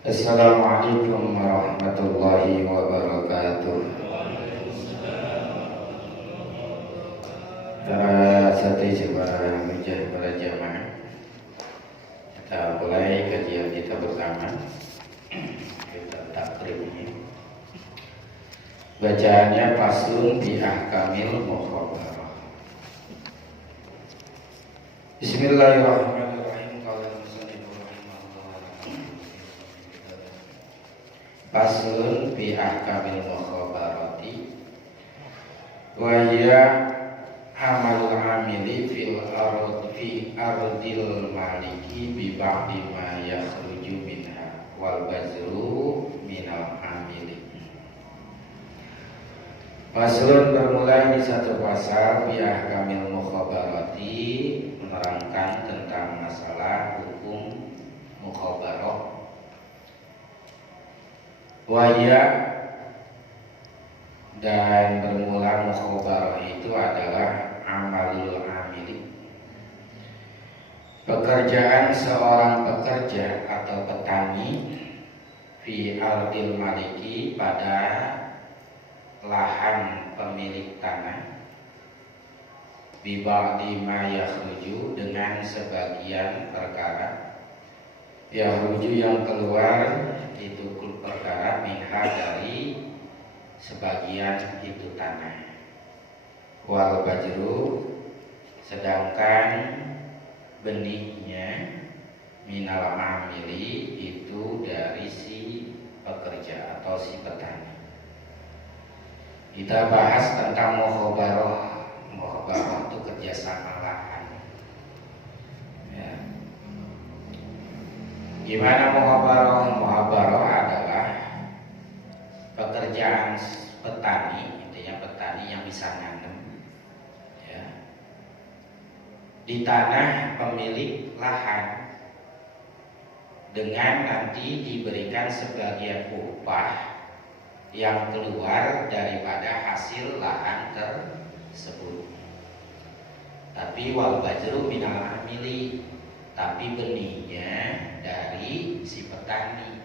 Assalamualaikum warahmatullahi wabarakatuh. Para santri jemaah mujahid para jamaah, kita mulai kajian kita bersama. Kita takrib ini. Bacaannya Faslun bi Ahkamil Mukhabarah. Bismillahirrahmanirrahim. Faslun fi ahkamil mukhabarati wa hiya amalul amili fi ardil maliki bi ba'di ma yakhruju minha wal bazru minal amili. Faslun bermulai di satu pasal fi ahkamil mukhabarati, menerangkan tentang masalah hukum mukhabarah. Wahya, dan bermula mukhabarah itu adalah amalul amili, pekerjaan seorang pekerja atau petani fi ardil maliki, pada lahan pemilik tanah, bi ba'di ma yakhruju, dengan sebagian perkara yakhruju yang keluar itu perkara minha, dari sebagian itu tanah, wal bajru, sedangkan benihnya minal amili, itu dari si pekerja atau si petani. Kita bahas tentang mukhabarah. Mukhabarah itu kerjasama lahan. Ya. Gimana mukhabarah? Mukhabarah adalah pekerjaan petani, intinya petani yang bisa nanam, ya, di tanah pemilik lahan, dengan nanti diberikan sebagian upah yang keluar daripada hasil lahan tersebut. Tapi wal bajru minal amili, tapi benihnya dari si petani.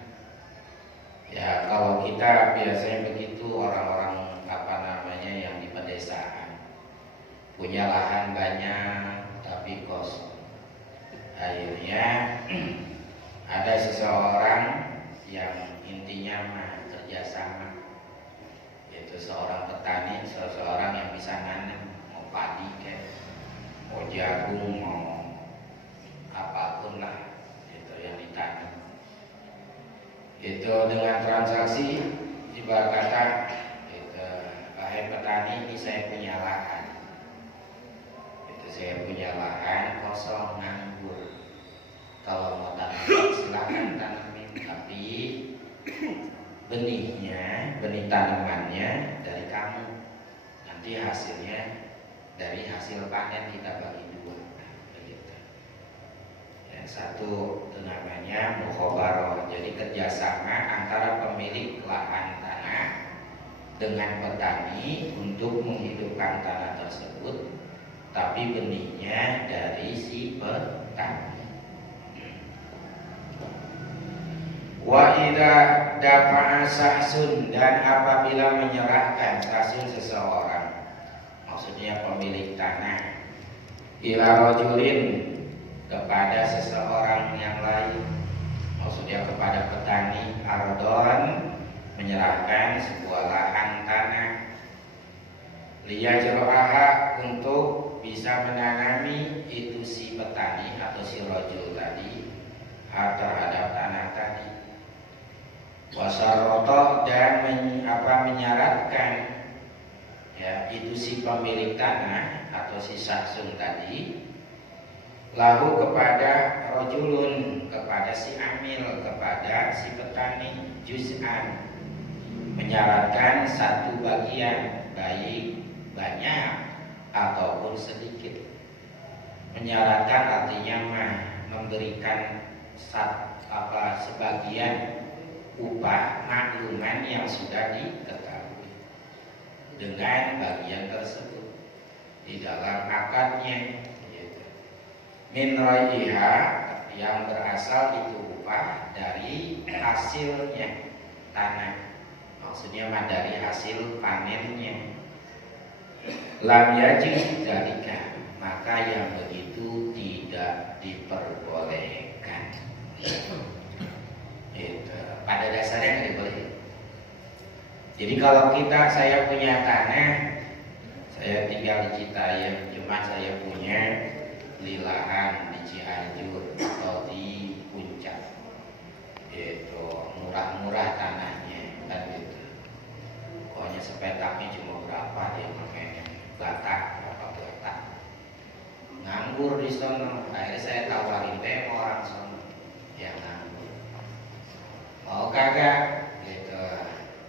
Ya, kalau kita biasanya begitu, orang-orang yang di pedesaan punya lahan banyak tapi kosong. Akhirnya ada seseorang yang intinya mah kerjasama, yaitu seorang petani, seseorang yang bisa nanam, mau padi kayak, mau jagung, mau apapun lah itu yang ditanam. Itu dengan transaksi, ibarat kata, hai petani, ini saya punya lahan, itu saya punya lahan kosong nganggur, kalau mau tanam silakan tanamin, tapi benih tanamannya dari kamu, nanti hasilnya dari hasil panen kita bagi dua. Satu itu namanya mukhabarah, jadi kerjasama antara pemilik lahan tanah dengan petani untuk menghidupkan tanah tersebut, tapi benihnya dari si petani. Wa idza dafa'a sahsun, dan apabila menyerahkan sahsun seseorang, maksudnya pemilik tanah, ila rajulin, kepada seseorang yang lain, maksudnya kepada petani, ardon, menyerahkan sebuah lahan tanah, liyajro'aha, untuk bisa menanami itu si petani atau si rajul tadi terhadap tanah tadi, wasaroto, dan menyaratkan, ya, itu si pemilik tanah atau si saksun tadi, lahu, kepada rojulun, kepada si amil, kepada si petani, juz'an, menyarankan satu bagian, baik banyak ataupun sedikit. Menyarankan artinya memberikan sebagian upah makluman yang sudah diketahui dengan bagian tersebut di dalam akadnya. Min raiha, yang berasal itu upah dari hasilnya tanah, maksudnya mah dari hasil panennya. Lam yajuz dzalika, maka yang begitu tidak diperbolehkan. Itu pada dasarnya nggak dibolehkan. Jadi kalau saya punya tanah, saya tinggal di Citayam, cuma saya punya beli lahan di Cianjur atau di Puncak, itu murah-murah tanahnya kan gitu. Pokoknya sepetaknya cuma berapa dia makanya batak berapa batak. Nganggur di sana, akhirnya saya tawarin demo orang sana yang nganggur. Mau kagak? Gitu.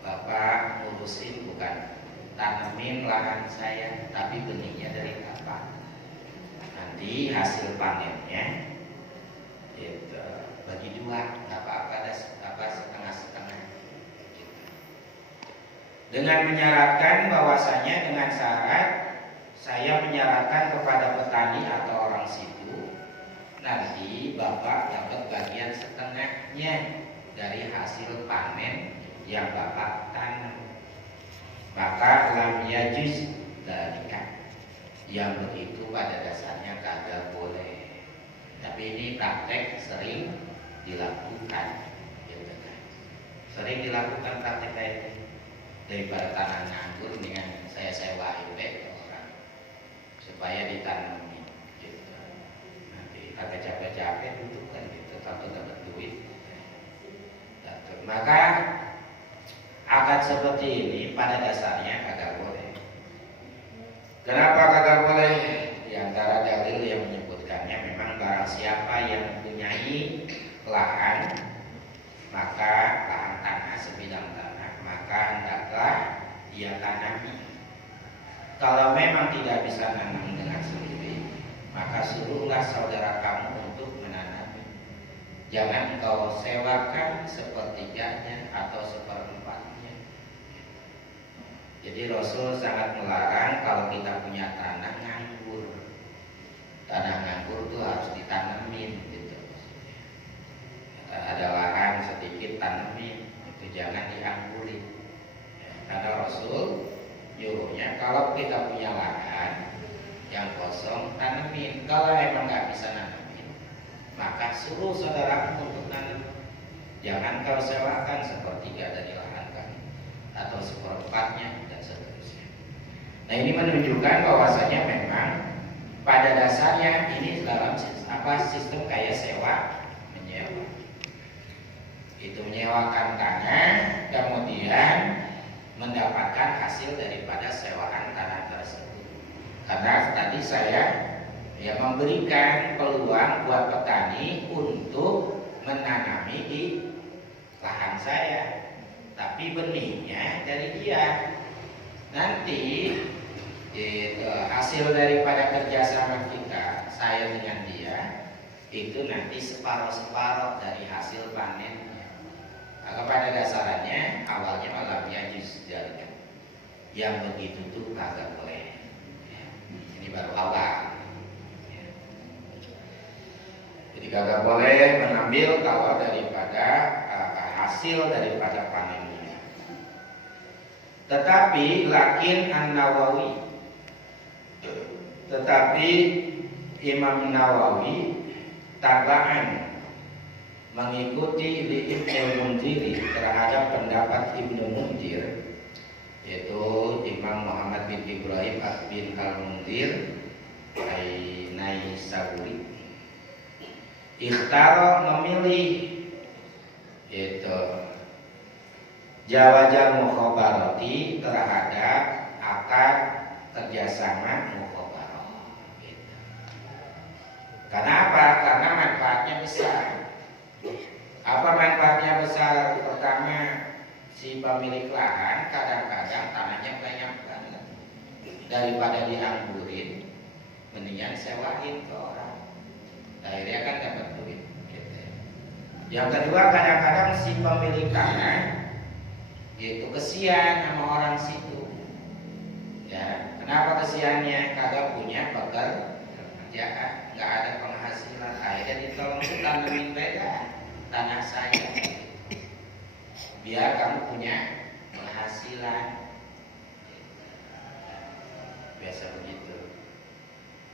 Bapak ngurusin bukan tanemin lahan saya, tapi benihnya dari apa? Nanti hasil panennya gitu, bagi dua, nggak apa-apa, setengah-setengah. Gitu. Dengan menyaratkan bahwasanya dengan syarat saya menyarankan kepada petani atau orang situ, nanti Bapak dapat bagian setengahnya dari hasil panen yang Bapak tanam. Maka lam yajuz dzalika, yang begitu pada dasarnya kagak boleh. Tapi ini praktek sering dilakukan, gitu kan. Sering dilakukan praktek kayak ini. Daripada tanah nganggur, dengan saya sewain ke orang supaya ditanami, gitu. Nanti agak capek-capek duduk kan gitu, takut dapat duit. Maka akad seperti ini pada dasarnya kagak boleh. Kenapa kagak boleh? Di antara dalil yang menyebutkannya memang barang siapa yang mempunyai lahan, maka lahan tanah sebidang tanah, maka hendaklah dia tanami. Kalau memang tidak bisa nanam dengan sendiri, maka suruhlah saudara kamu untuk menanami. Jangan kau sewakan sepertiganya atau seperempatnya. Jadi Rasul sangat melarang kalau kita punya tanah nganggur. Tanah nganggur itu harus ditanemin gitu. Ada lahan sedikit tanemin, itu jangan dianggurin. Karena Rasul nyuruhnya kalau kita punya lahan yang kosong tanemin. Kalau emang nggak bisa nanemin, maka suruh saudaramu untuk nanam. Jangan kau sewakan sepertiga dari lahan kami atau seperempatnya dan seterusnya. Nah, ini menunjukkan bahwasanya memang pada dasarnya ini dalam sistem kayak sewa menyewa. Itu menyewakan tanah, kemudian mendapatkan hasil daripada sewaan tanah tersebut. Karena tadi saya memberikan peluang buat petani untuk menanami di lahan saya, tapi benihnya dari dia. Nanti hasil daripada kerjasama kita, saya dengan dia, itu nanti separuh-separuh dari hasil panennya. Maka pada dasarnya awalnya malam yajuz dzalika, yang begitu tuh kagak boleh. Ini baru awal. Jadi kagak boleh mengambil kalau daripada hasil daripada panennya. Tetapi lakin An-Nawawi, tetapi Imam Nawawi tabaan mengikuti di Ibnu Munzir terhadap pendapat Ibnu Munzir, yaitu Imam Muhammad bin Ibrahim bin Al-Munzir Naisaburi. Ikhtaro memilih itu jawazal mukhabarati terhadap akad kerjasama mukhabarah. Gitu. Karena apa? Karena manfaatnya besar. Apa manfaatnya besar? Pertama, si pemilik lahan kadang-kadang tanahnya banyak banget, daripada dianggurin, mendingan sewain ke orang. Akhirnya kan dapat duit. Gitu. Yang kedua, kadang-kadang si pemilik tanah itu kesian sama orang situ. Ya, kenapa kesiannya? Kagak punya pekerjaan, nggak ada penghasilan. Akhirnya ditolong tanamin beda tanah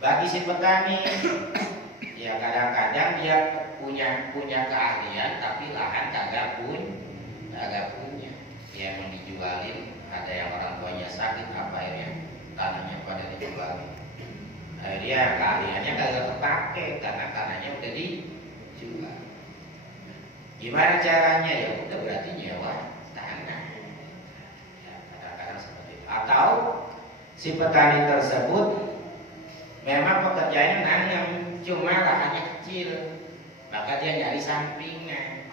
Bagi si petani, ya kadang-kadang dia punya keahlian, tapi lahan kagak punya. Ya mau dijualin, ada yang orang tuanya sakit, apa akhirnya tanahnya pada dijualin. Akhirnya keahliannya kagak kepake karena tanahnya udah dijual. Gimana caranya? Ya udah berarti nyewa tanah. Ya, kadang-kadang seperti itu. Atau si petani tersebut memang pekerjaannya nanam, cuma lahannya kecil, maka dia nyari sampingan.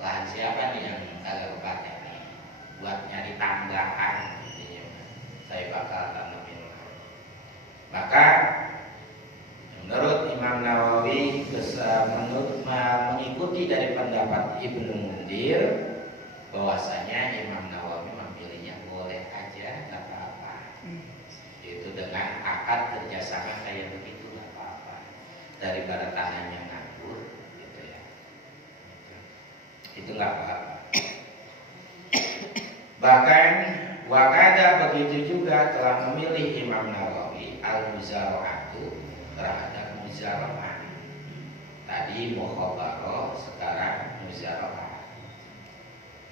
Lahan siapa nih yang kagak kepake nih? Buat nyari tambahan, gitu ya. Saya bakal tanamin. Maka menurut Imam Nawawi mengikuti dari pendapat Ibnu Mundir, bahwasanya Imam Nawawi memilihnya boleh aja, nggak apa-apa. Itu dengan akad kerjasama kayak begitu nggak apa-apa, daripada tanahnya nganggur, gitu ya. Itu nggak apa-apa. Bahkan wakada begitu juga telah memilih Imam Nawawi al-muzara'atu terhadap muzara'ah. Tadi mukhabarah, sekarang muzara'ah.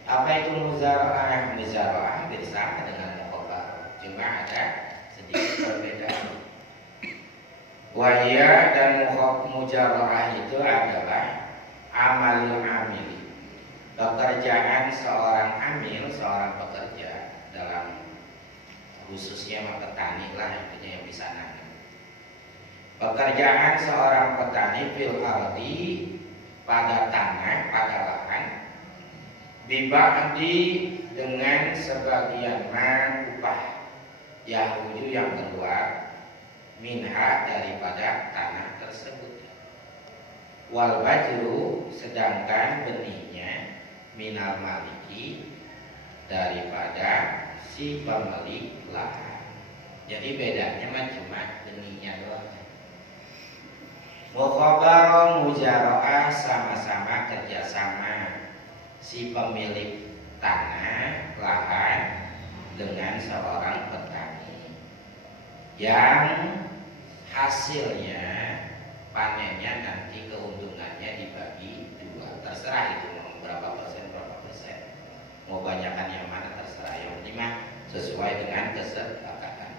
Apa itu muzara'ah? Muzara'ah bersama dengan mukhabarah, cuma ada sedikit perbedaan. Wahya dan muzara'ah itu adalah amalul amili, pekerjaan seorang amil, seorang pekerja dalam khususnya petani lah, intinya yang bisa nanam. Pekerjaan seorang petani fil ardi, pada tanah, pada lahan, dibagi dengan sebagian upah yahudu yang keluar minha daripada tanah tersebut. Wal bajru, sedangkan benihnya minal maliki, daripada si pemilik lahan. Jadi bedanya mah cuma benihnya doang. Mukhabarah muzara'ah sama-sama kerjasama si pemilik tanah lahan dengan seorang petani yang hasilnya panennya nanti keuntungannya dibagi dua. Terserah itu mau berapa persen, mau banyakan yang mana terserah, yang penting mah sesuai dengan kesepakatan.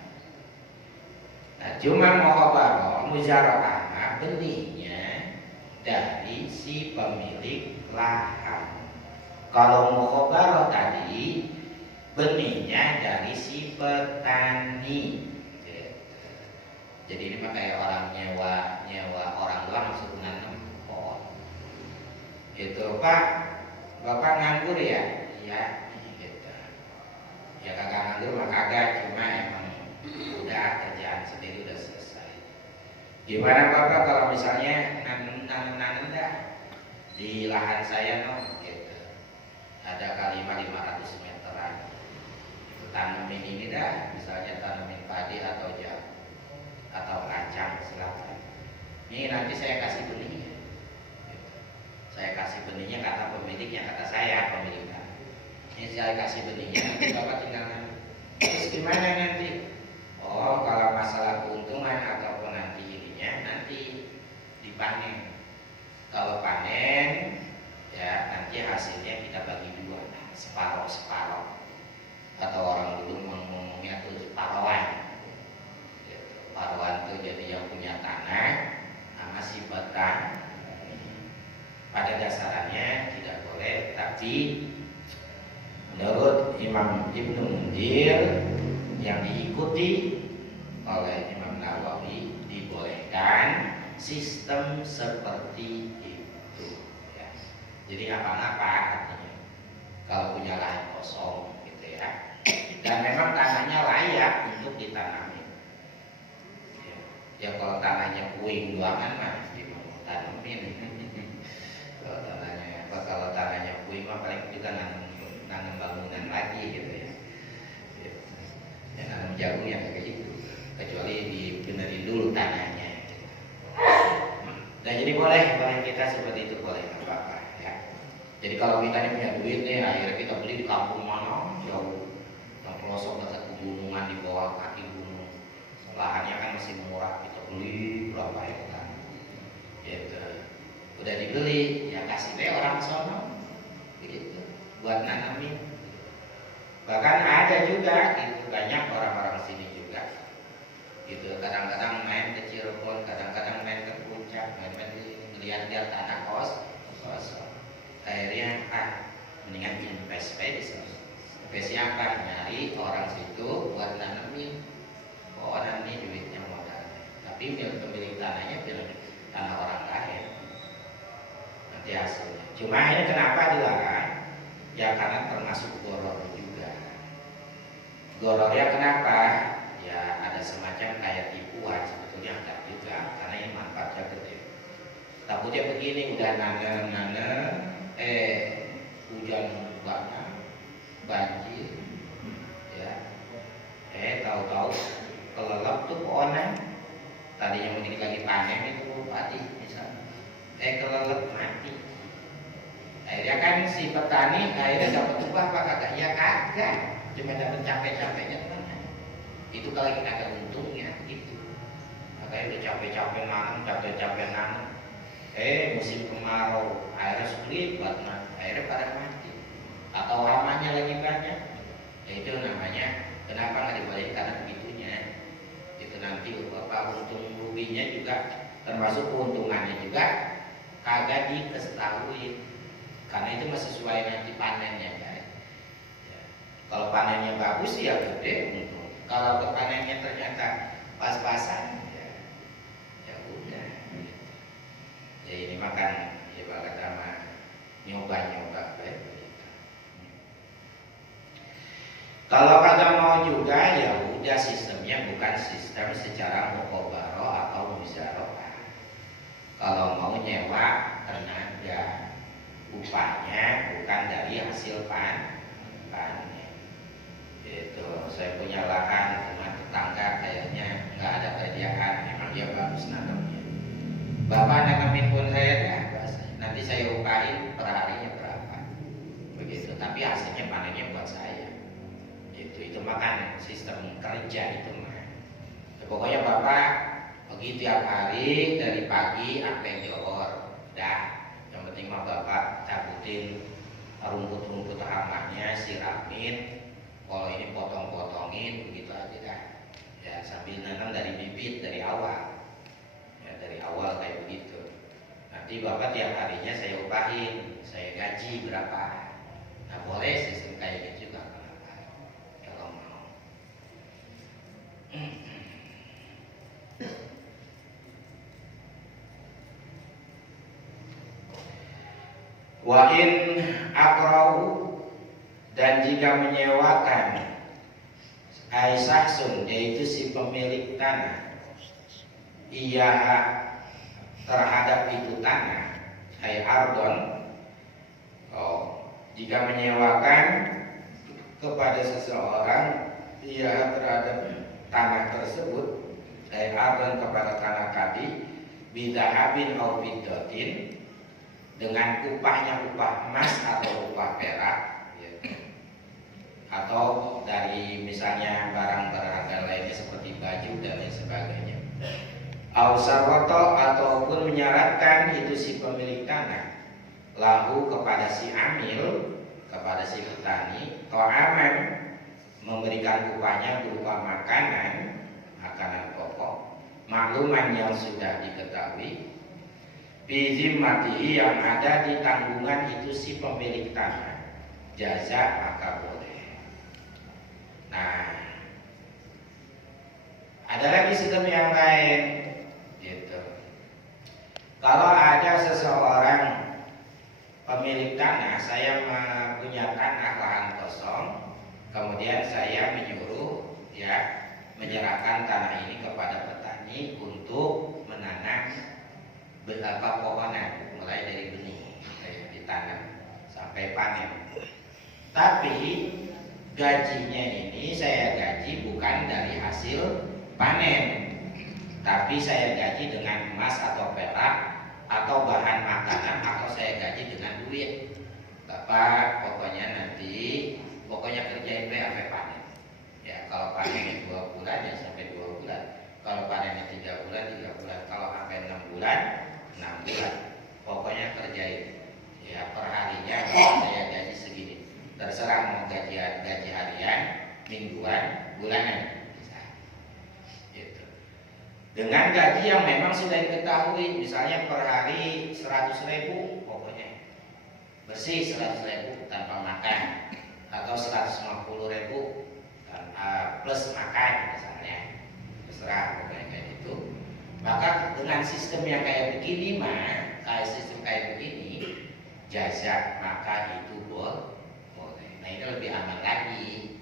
Nah, cuma mukhabarah muzara'ah benihnya dari si pemilik lahan. Kalau mukhabarah tadi benihnya dari si petani. Jadi ini mah kayak orang nyewa orang doang maksud nanam pohon. Itu Pak, Bapak nganggur ya? Iya, gitu. Ya kagak nganggur mah kagak, cuma emang udah kerjaan sendiri udah selesai. Gimana Bapak kalau misalnya nanam dah di lahan saya gitu. Ada kali 500 meteran. Tanamin ini dah, misalnya tanamin padi atau jagung atau kacang, silakan. Ini nanti saya kasih benihnya. Gitu. Saya kasih benihnya, kata pemiliknya, kata saya pemiliknya. Ini saya kasih benihnya, nanti Bapak tinggal nanam. Terus gimana nanti? Oh, kalau masalah keuntungan ataupun nanti ininya nanti dipanen. Kalau panen, ya nanti hasilnya kita bagi dua, separoh. Atau orang dulu ngomongnya tuh separohan. Paruan itu jadi yang punya tanah sama si petani. Pada dasarnya tidak boleh, tapi menurut Imam Ibnu Mundir yang diikuti oleh Imam Nawawi dibolehkan sistem seperti itu ya. Jadi ngapa-ngapa artinya kalau punya lahan kosong gitu ya, dan memang tanahnya layak untuk ditanami. Ya kalau tanahnya puing doangan mah gimana tanamin. Kalau tanahnya puing mah paling kita nanam bangunan lagi gitu ya. Ya nanam jagung ya kayak gitu. Kecuali dibenerin dulu tanahnya. Nah jadi boleh kita seperti itu, boleh nggak apa-apa ya. Jadi kalau kita ini punya duit nih, akhirnya kita beli di kampung mana jauh, yang pelosok dekat pegunungan di bawah kaki gunung, lahannya kan masih murah, kita beli berapa hektar, gitu. Udah dibeli, ya kasih deh orang sono, begitu, buat nanamin. Bahkan ada juga, gitu, banyak orang-orang sini juga, gitu. Kadang-kadang main ke Cirebon, kadang-kadang main ke Puncak, main-main lihat-lihat tanah kosong. Akhirnya mendingan invest di sana. Investnya apa? Nyari orang situ buat nanamin. Oh, orang ini duitnya modal, tapi pemilik tanahnya bilang tanah orang lain. Nanti hasilnya. Cuma ini kenapa dilarang? Ya karena termasuk goror juga. Gorornya kenapa? Ya ada semacam kayak tipuan, sebetulnya enggak juga, karena ini manfaatnya gede. Takutnya begini, udah nanam, hujan banyak, banjir, ya, tahu-tahu kelelep tuh pohonnya. Tadinya mungkin lagi panen itu padi misalnya, kelelep mati. Akhirnya kan si petani akhirnya dapat upah apa kagak? Ya kagak, cuma dapat capek-capeknya mana. Itu kalau kita ada untungnya gitu. Makanya udah capek-capek nanam, musim kemarau airnya sulit buat airnya pada mati. Atau hamanya lagi banyak. Ya itu namanya kenapa nggak dibalik karena begitunya. Itu nanti bapak untung ruginya juga termasuk keuntungannya juga kagak diketahui. Karena itu masih sesuai nanti panennya kan. Ya. Kalau panennya bagus ya gede untung. Kalau panennya ternyata pas-pasan ya udah. Ya ini makan ya bakal sama nyoba baik. Kalau kagak mau juga ya udah, sistemnya bukan sistem secara mukobaro atau muzaroah. Kalau mau nyewa tenaga, upahnya bukan dari hasil panen. Itu saya punya lahan dengan tetangga kayaknya nggak ada kerjaan, memang dia bagus nanamnya. Bapak nanamin pun saya nanti saya upahin per harinya berapa, begitu. Tapi hasilnya panennya buat saya. Itu makan sistem kerja itu mah. Ya, pokoknya bapak pergi tiap hari dari pagi sampai johor. Dah, yang penting mah bapak cabutin rumput-rumput hamanya, siramin. Kalau ini potong-potongin begitu aja dah. Ya sambil nanam dari bibit dari awal. Ya dari awal kayak begitu. Nanti bapak tiap harinya saya upahin, saya gaji berapa. Nah boleh sistem kayak gitu juga kalau mau. Wa in akrau, dan jika menyewakan aisahsun, yaitu si pemilik tanah, ia terhadap itu tanah, ardon, jika menyewakan kepada seseorang ia terhadap tanah tersebut, ardon kepada tanah tadi, bidahabin au fiddatin, dengan upahnya upah emas atau upah perak, atau dari misalnya barang berharga lainnya seperti baju dan lain sebagainya. Ausarwato, ataupun menyaratkan itu si pemilik tanah lahu kepada si amil, kepada si petani, aman memberikan upahnya berupa makanan pokok, makluman yang sudah diketahui, bizimmatihi, yang ada di tanggungan itu si pemilik tanah, jaza maka boleh. Nah, ada lagi sistem yang lain, gitu. Kalau ada seseorang pemilik tanah, saya punya tanah lahan kosong, kemudian saya menyuruh menyerahkan tanah ini kepada petani untuk menanam beberapa pohonan, mulai dari benih ditanam sampai panen. Tapi gajinya ini saya gaji bukan dari hasil panen, tapi saya gaji dengan emas atau perak atau bahan makanan, atau saya gaji dengan duit. Bapak pokoknya kerjain sampai panen. Ya kalau panen 2 bulan ya sampai 2 bulan. Kalau panennya 3 bulan, 3 bulan. Kalau sampai 6 bulan, 6 bulan. Pokoknya kerjain. Ya per harinya saya gaji segini. Terserah mau gaji harian, mingguan, bulanan. Bisa. Gitu. Dengan gaji yang memang sudah diketahui, misalnya per hari 100.000, pokoknya bersih 100.000 tanpa makan, atau 150.000 plus makan misalnya, terserah pokoknya kayak gitu. Maka dengan sistem yang kayak begini sistem kayak begini, jasa maka itu boleh. Nah ini lebih aman lagi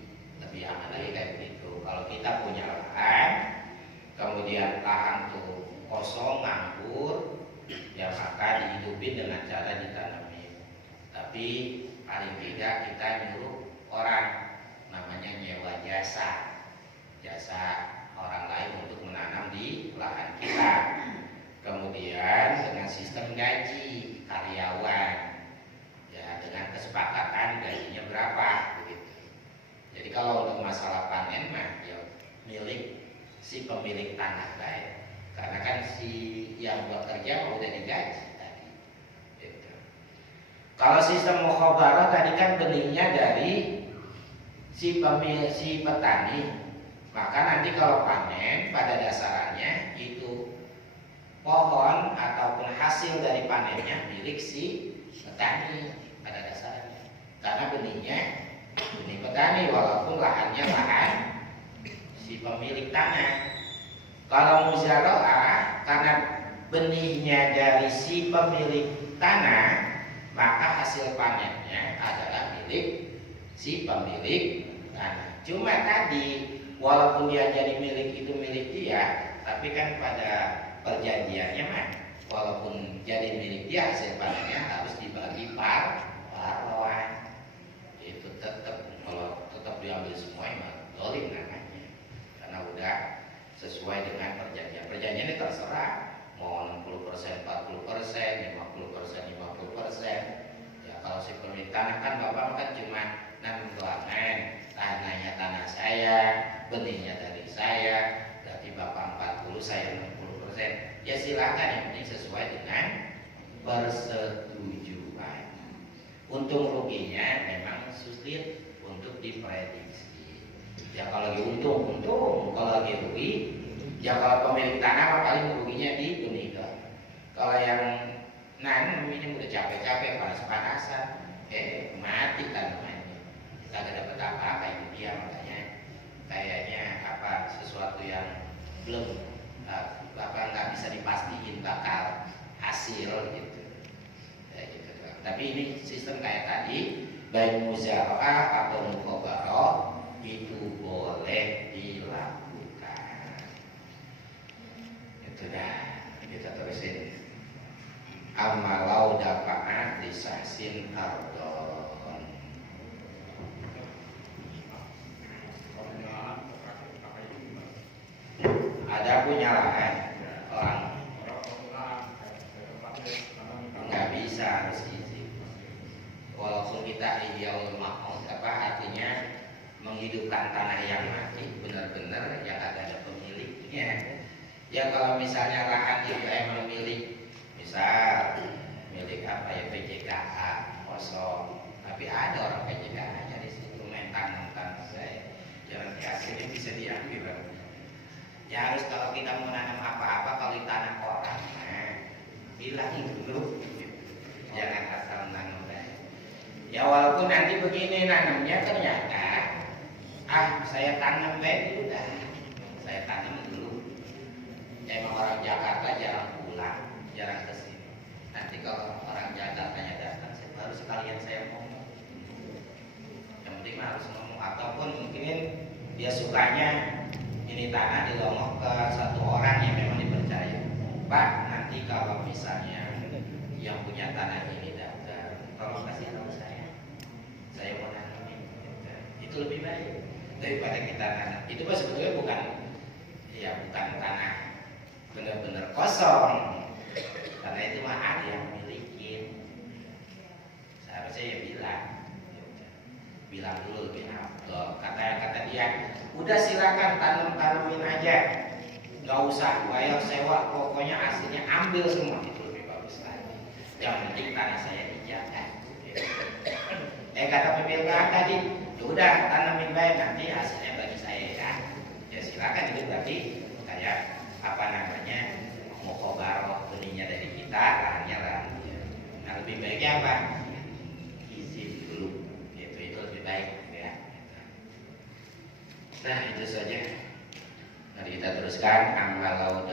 kayak begitu. Kalau kita punya lahan, kemudian lahan tuh kosong, nganggur, ya maka dihidupin dengan cara ditanami. Tapi paling tidak kita nyuruh orang, namanya nyewa jasa orang lain untuk menanam di lahan kita. Kemudian dengan sistem gaji karyawan, ya dengan kesepakatan gajinya berapa begitu. Jadi kalau untuk masalah panen mah ya milik si pemilik tanah baik, karena kan si yang buat kerja udah digaji tadi. Gitu. Kalau sistem mukhabarah tadi kan benihnya dari si petani, maka nanti kalau panen pada dasarnya itu pohon ataupun hasil dari panennya milik si petani pada dasarnya, karena benihnya benih petani walaupun lahannya lahan si pemilik tanah. Kalau muzaraah karena benihnya dari si pemilik tanah, maka hasil panennya adalah milik si pemilik tanah. Cuma tadi walaupun dia jadi milik itu milik dia, tapi kan pada perjanjiannya mah walaupun jadi milik dia hasil panennya harus dibagi paruhan. Itu kalau tetap diambil semua mah dolim namanya, karena udah sesuai dengan perjanjian. Perjanjian ini terserah mau 60%, 40%, 50%, 50%. Ya kalau si pemilik tanah kan bapak kan cuma nanam doangan, tanahnya tanah saya, benihnya dari saya, berarti bapak 40, saya 60%. Ya silakan, yang penting sesuai dengan persetujuan. Untung ruginya memang sulit untuk diprediksi. Ya kalau lagi untung, kalau lagi rugi, ya kalau pemilik tanah paling ruginya di benih. Kalau yang nanam ini udah capek-capek, panas-panasan, mati tanamannya. Kita gak dapat apa-apa, itu dia makanya kayaknya sesuatu yang belum nggak bisa dipastiin bakal hasil gitu. Ya, gitu. Tapi ini sistem kayak tadi, baik muzaraah atau mukhabarah itu boleh dilakukan. Itu dah kita terusin. Amalau dapa'ah disahsin ardon. Ada punya lahan orang nggak bisa harus izin. Walaupun kita ihyaul ma'ud, artinya menghidupkan tanah yang mati benar-benar yang ada pemiliknya. Ya kalau misalnya lahan itu emang milik, misal milik PJKA kosong, tapi ada orang PJKA nya di situ main tanam saya, jangan hasilnya bisa diambil. Ya harus kalau kita mau nanam apa-apa kalau di tanah orang, bilang dulu, jangan asal nanam. Ya walaupun nanti begini nanamnya ternyata, saya tanam dulu dah, saya tanam dulu. Emang orang Jakarta jarang pulang, jarang kesini. Nanti kalau orang Jakartanya datang, baru sekalian saya ngomong. Yang penting harus ngomong, ataupun mungkin dia sukanya ini tanah dilongok ke satu orang yang memang dipercaya. Pak, nanti kalau misalnya yang punya tanah ini datang, tolong kasih tahu saya mau nanam ini. Itu lebih baik daripada kita nanam. Itu pas sebetulnya bukan tanah benar-benar kosong, karena itu mah ada yang milikin. Seharusnya ya bilang dulu lebih afdol. Kata dia, udah silakan tanemin aja, nggak usah bayar sewa, pokoknya aslinya ambil semua, itu lebih bagus lagi. Yang penting tanah saya dijaga. Kata PPLK tadi, udah tanamin baik, nanti hasilnya bagi saya ya. Ya silakan, itu berarti kayak apa namanya, mukhobaroh benihnya dari kita, lahannya lah. Nah lebih baiknya apa? Izin dulu, itu lebih baik ya. Nah itu saja. Mari kita teruskan. Amalau